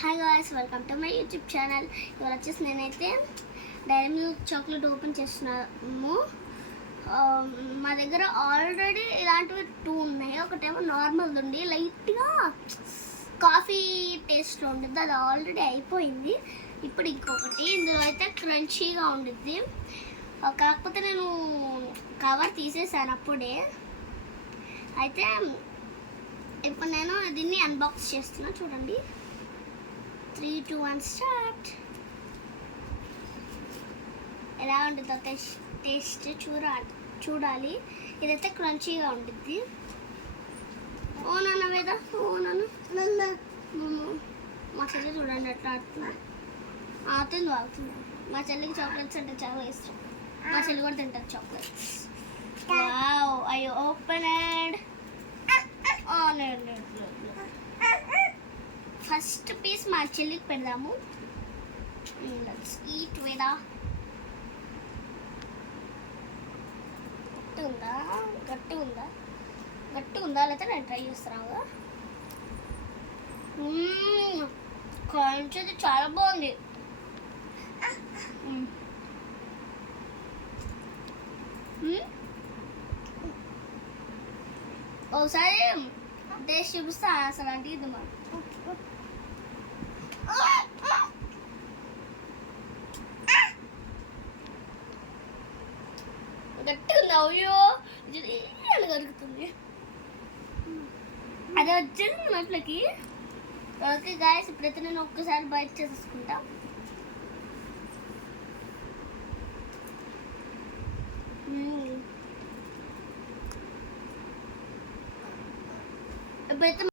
Hi guys, welcome to my YouTube channel. ఇవాళ వచ్చేసి నేనైతే డైరీ మిల్క్ చాక్లెట్ ఓపెన్ చేస్తున్నాము. మా దగ్గర ఆల్రెడీ ఇలాంటివి 2 ఉన్నాయి. ఒకటేమో నార్మల్ది ఉండి లైట్గా కాఫీ టేస్ట్లో ఉంటుంది, అది ఆల్రెడీ అయిపోయింది. ఇప్పుడు ఇంకొకటి ఇందులో అయితే క్రంచీగా ఉండిద్ది. కాకపోతే నేను కవర్ తీసేసాను అప్పుడే. అయితే ఇప్పుడు నేను దీన్ని అన్బాక్స్ చేస్తున్నా, చూడండి. 3, 2, 1 స్టార్ట్. ఎలా ఉంటుందో టేస్ట్ చూడాలి. ఇదైతే క్రంచీగా ఉంటుంది. ఓ నాన్న వేద, ఓ నాన్న మా చెల్లి చూడండి ఎట్లా ఆడుతుంది. ఆడుతుంది. మా చెల్లికి చాక్లెట్స్ అంటే చాలా ఇష్టం. మా చెల్లి కూడా తింటారు chocolates. Wow, I opened. First piece మా చెల్లికి పెడదాము. Let's eat Veda. గట్టి ఉందా లేకపోతే నేను ట్రై చేస్తాను. క్రంచ్ చాలా బాగుంది. ఒకసారి టేస్ట్ చూపిస్తా అసలు అంటే ఇది మనం గట్టి ఉంది. అయ్యో కలుగుతుంది, అది వచ్చేది నోట్లకి. ఓకే గాయస్, ఇప్పుడైతే నేను ఒక్కసారి బయట చేసేసుకుంటా. ఇప్పుడైతే